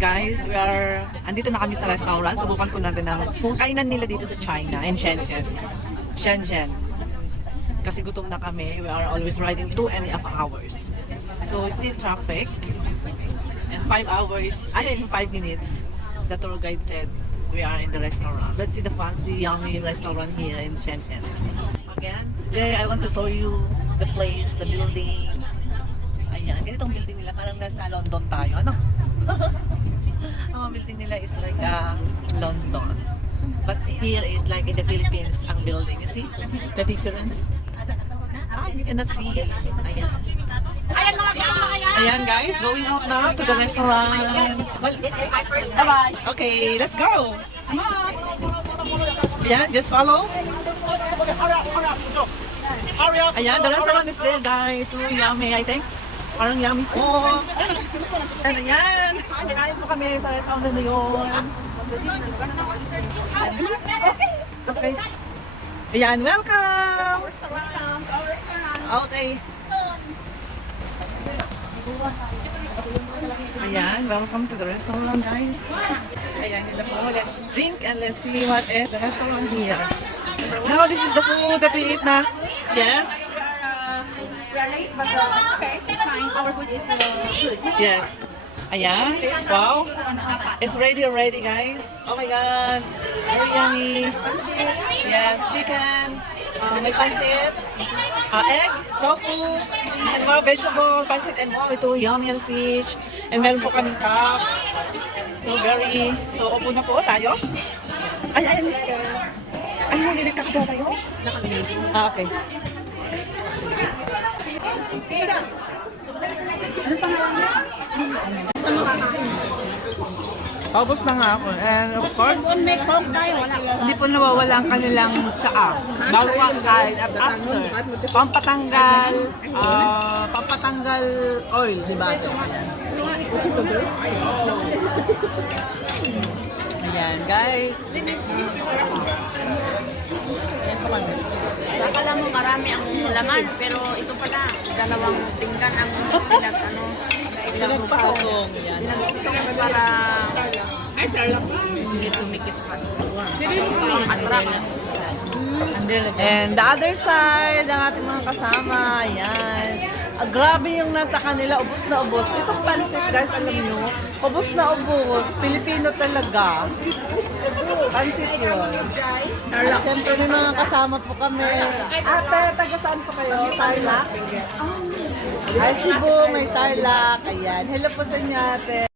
guys, andito na kami sa restaurant. Subukan ko natin ang kainan nila dito sa China, in Shenzhen. Shenzhen. Kasi gutom na kami. We are always riding 2.5 hours. So, still traffic. And 5 hours, in 5 minutes, the tour guide said we are in the restaurant. Let's see the fancy, yummy restaurant here in Shenzhen. Again, today I want to show you the place, the building. Ayan, ganitong building nila, parang nasa London tayo. Ano? Ang building nila is like London. But here is like in the Philippines ang building. You see the difference? You cannot see. Ayan. Ayan guys, going out now to the restaurant. Well, This is my first time. Bye-bye. okay, let's go. Come on. Yeah, just follow. Ayan, the restaurant is there guys. So yummy, I think. Parang yummy po. And ayan, kain po kami sa restaurant na yun. Okay. Ayan, welcome. Okay. Ayan, welcome to the restaurant guys. Ayan, nila po. Let's drink and let's see what is the restaurant here. Now, this is the food that we eat na. Yes? We are late, but okay, it's fine. Our food is good. Yes. Ayan. Wow. It's ready already, guys. Oh my God. Very yummy. Yes, chicken. May pansit. Egg, tofu, and mga vegetable, pansit, and wow, ito, yummy and fish. And meron po kaming cup. So, upo na po tayo. Ay, nalilig ka ba tayo? Okay. Paubos na nga ako. And of course, hindi po nawawala ang kanilang tsaa. Bawang kahit after. Pampatanggal oil, di ba? Ayan, guys. Akala mo marami ang laman, pero ito pala, dalawang pinggan ang Pinagpatong. Yan. para hindi tumikit pa. And the other side, ang ating mga kasama, ayan. Grabe yung nasa kanila, ubos na ubos. Itong pansit, guys, alam nyo, ubos na ubos. Pilipino talaga. Pansit yun. Siyempre, may mga kasama po kami. Ate, taga saan po kayo? Tarlac? Ay, Cebu, may Tarlac. Ayan. Hello po sa inyo, ate.